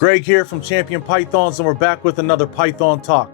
Greg here from Champion Pythons, and we're back with another Python Talk.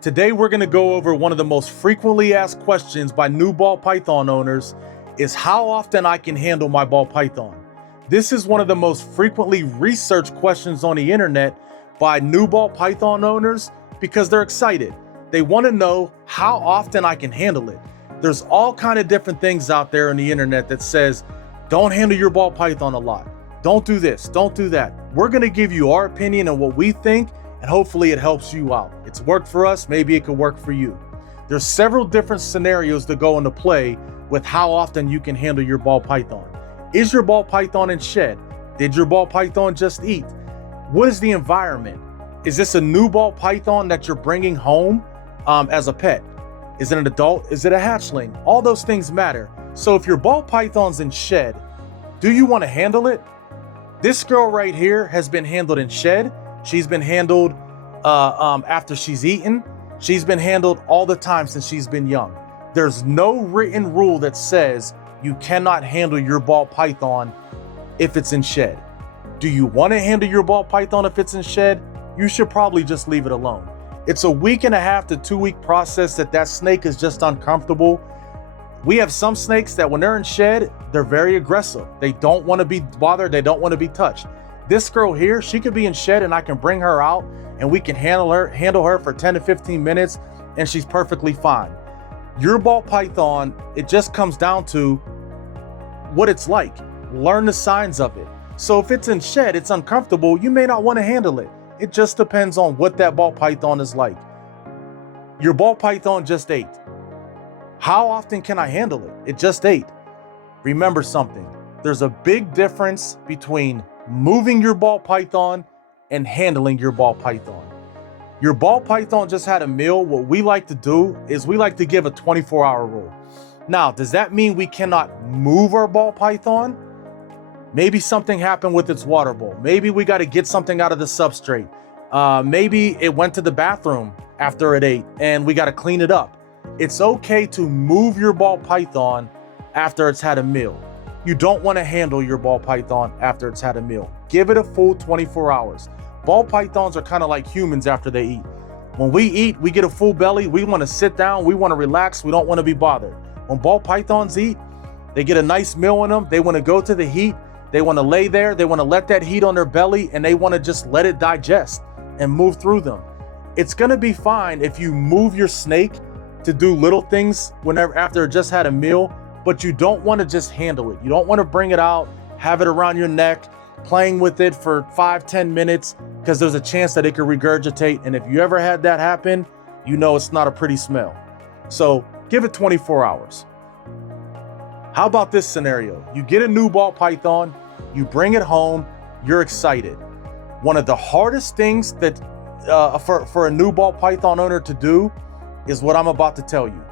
Today we're going to go over one of the most frequently asked questions by new ball python owners is how often I can handle my ball python. This is one of the most frequently researched questions on the internet by new ball python owners because they're excited. They want to know how often I can handle it. There's all kind of different things out there on the internet that says, don't handle your ball python a lot. Don't do this, don't do that. We're going to give you our opinion on what we think, and hopefully it helps you out. It's worked for us, maybe it could work for you. There's several different scenarios that go into play with how often you can handle your ball python. Is your ball python in shed? Did your ball python just eat? What is the environment? Is this a new ball python that you're bringing home as a pet? Is it an adult? Is it a hatchling? All those things matter. So if your ball python's in shed, do you want to handle it? This girl right here has been handled in shed. She's been handled after she's eaten. She's been handled all the time since she's been young. There's no written rule that says you cannot handle your ball python if it's in shed. Do you want to handle your ball python if it's in shed? You should probably just leave it alone. It's a 1.5 to 2 week process that snake is just uncomfortable. We have some snakes that when they're in shed, they're very aggressive. They don't want to be bothered. They don't want to be touched. This girl here, she could be in shed and I can bring her out and we can handle her for 10 to 15 minutes and she's perfectly fine. Your ball python, it just comes down to what it's like. Learn the signs of it. So if it's in shed, it's uncomfortable, you may not want to handle it. It just depends on what that ball python is like. Your ball python just ate. How often can I handle it? It just ate. Remember something. There's a big difference between moving your ball python and handling your ball python. Your ball python just had a meal. What we like to do is we like to give a 24-hour rule. Now, does that mean we cannot move our ball python? Maybe something happened with its water bowl. Maybe we got to get something out of the substrate. Maybe it went to the bathroom after it ate and we got to clean it up. It's okay to move your ball python after it's had a meal. You don't want to handle your ball python after it's had a meal. Give it a full 24 hours. Ball pythons are kind of like humans after they eat. When we eat, we get a full belly. We want to sit down. We want to relax. We don't want to be bothered. When ball pythons eat, they get a nice meal in them. They want to go to the heat. They want to lay there. They want to let that heat on their belly and they want to just let it digest and move through them. It's going to be fine if you move your snake to do little things after it just had a meal, but you don't want to just handle it. You don't want to bring it out, have it around your neck, playing with it for 5-10 minutes, because there's a chance that it could regurgitate. And if you ever had that happen, you know it's not a pretty smell. So give it 24 hours. How about this scenario? You get a new ball python, you bring it home, you're excited. One of the hardest things that for a new ball python owner to do is what I'm about to tell you.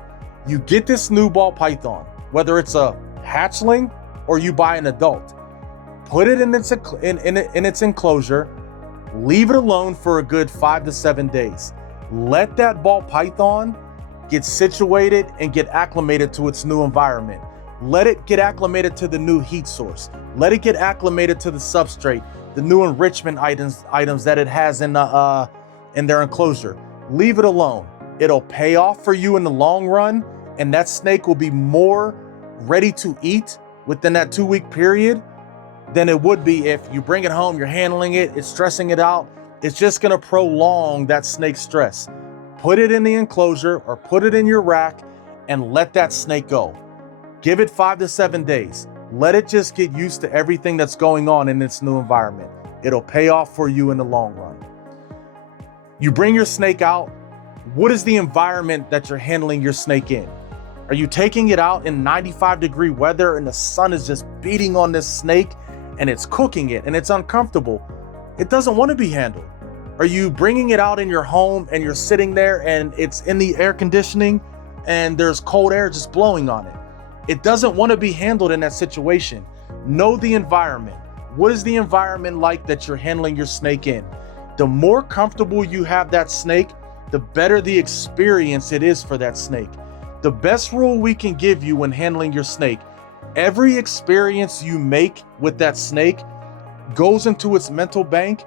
You get this new ball python, whether it's a hatchling or you buy an adult, put it in its enclosure, leave it alone for a good 5 to 7 days. Let that ball python get situated and get acclimated to its new environment. Let it get acclimated to the new heat source. Let it get acclimated to the substrate, the new enrichment items that it has in their enclosure. Leave it alone. It'll pay off for you in the long run, and that snake will be more ready to eat within that 2 week period than it would be if you bring it home, you're handling it, it's stressing it out. It's just gonna prolong that snake's stress. Put it in the enclosure or put it in your rack and let that snake go. Give it 5 to 7 days. Let it just get used to everything that's going on in its new environment. It'll pay off for you in the long run. You bring your snake out. What is the environment that you're handling your snake in? Are you taking it out in 95-degree weather and the sun is just beating on this snake and it's cooking it and it's uncomfortable? It doesn't want to be handled. Are you bringing it out in your home and you're sitting there and it's in the air conditioning and there's cold air just blowing on it? It doesn't want to be handled in that situation. Know the environment. What is the environment like that you're handling your snake in? The more comfortable you have that snake, the better the experience it is for that snake. The best rule we can give you when handling your snake, every experience you make with that snake goes into its mental bank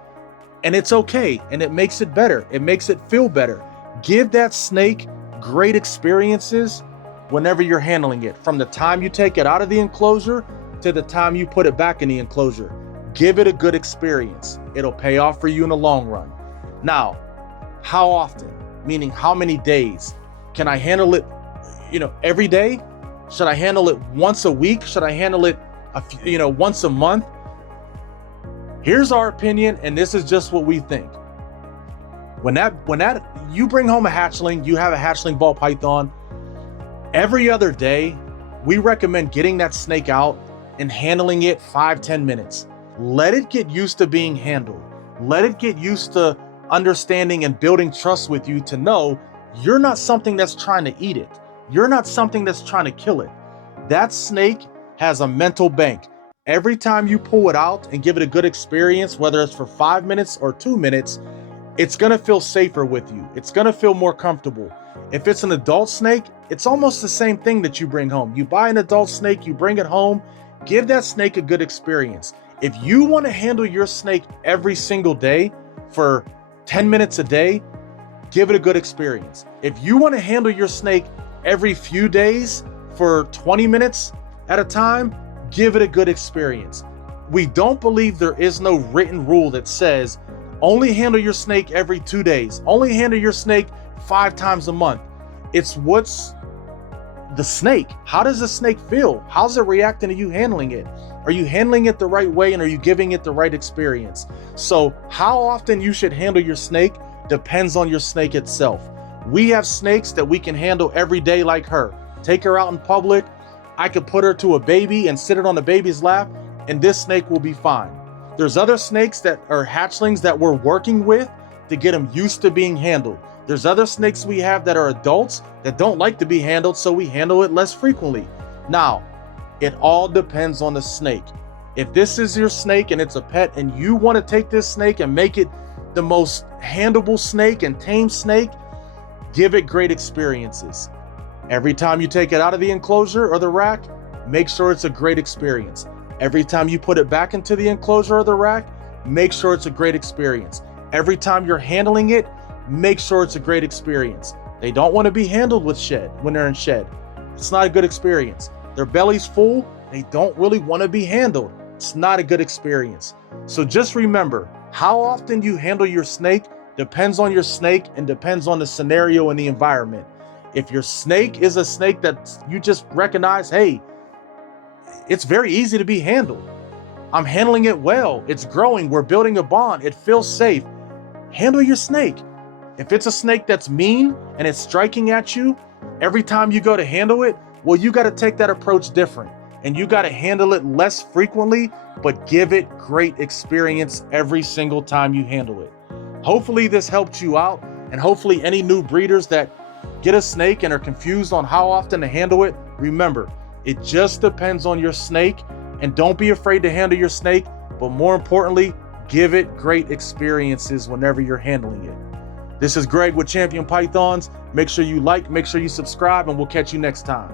And it's okay, and it makes it better. It makes it feel better. Give that snake great experiences whenever you're handling it, from the time you take it out of the enclosure to the time you put it back in the enclosure. Give it a good experience. It'll pay off for you in the long run. Now, how often, meaning how many days? Can I handle it, every day? Should I handle it once a week? Should I handle it, once a month? Here's our opinion, and this is just what we think. When you bring home a hatchling, you have a hatchling ball python, every other day, we recommend getting that snake out and handling it 5-10 minutes. Let it get used to being handled. Let it get used to understanding and building trust with you to know you're not something that's trying to eat it. You're not something that's trying to kill it. That snake has a mental bank. Every time you pull it out and give it a good experience, whether it's for 5 minutes or 2 minutes, it's gonna feel safer with you. It's gonna feel more comfortable. If it's an adult snake, it's almost the same thing that you bring home. You buy an adult snake, you bring it home, give that snake a good experience. If you want to handle your snake every single day for 10 minutes a day, give it a good experience. If you want to handle your snake every few days for 20 minutes at a time, give it a good experience. We don't believe there is no written rule that says only handle your snake every 2 days, only handle your snake 5 times a month. It's what's the snake. How does the snake feel? How's it reacting to you handling it? Are you handling it the right way, and are you giving it the right experience? So how often you should handle your snake depends on your snake itself. We have snakes that we can handle every day like her. Take her out in public. I could put her to a baby and sit it on the baby's lap, and this snake will be fine. There's other snakes that are hatchlings that we're working with to get them used to being handled. There's other snakes we have that are adults that don't like to be handled, so we handle it less frequently. Now, it all depends on the snake. If this is your snake and it's a pet and you want to take this snake and make it the most handleable snake and tame snake, give it great experiences. Every time you take it out of the enclosure or the rack, make sure it's a great experience. Every time you put it back into the enclosure or the rack, make sure it's a great experience. Every time you're handling it, make sure it's a great experience. They don't want to be handled with shed when they're in shed. It's not a good experience. Their belly's full. They don't really want to be handled. It's not a good experience. So just remember, how often you handle your snake depends on your snake and depends on the scenario and the environment. If your snake is a snake that you just recognize, hey, it's very easy to be handled. I'm handling it well. It's growing. We're building a bond. It feels safe. Handle your snake. If it's a snake that's mean and it's striking at you every time you go to handle it, well, you got to take that approach different, and you got to handle it less frequently, but give it great experience every single time you handle it. Hopefully this helped you out, and hopefully any new breeders that get a snake and are confused on how often to handle it, remember, it just depends on your snake, and don't be afraid to handle your snake, but more importantly, give it great experiences whenever you're handling it. This is Greg with Champion Pythons. Make sure you like, make sure you subscribe, and we'll catch you next time.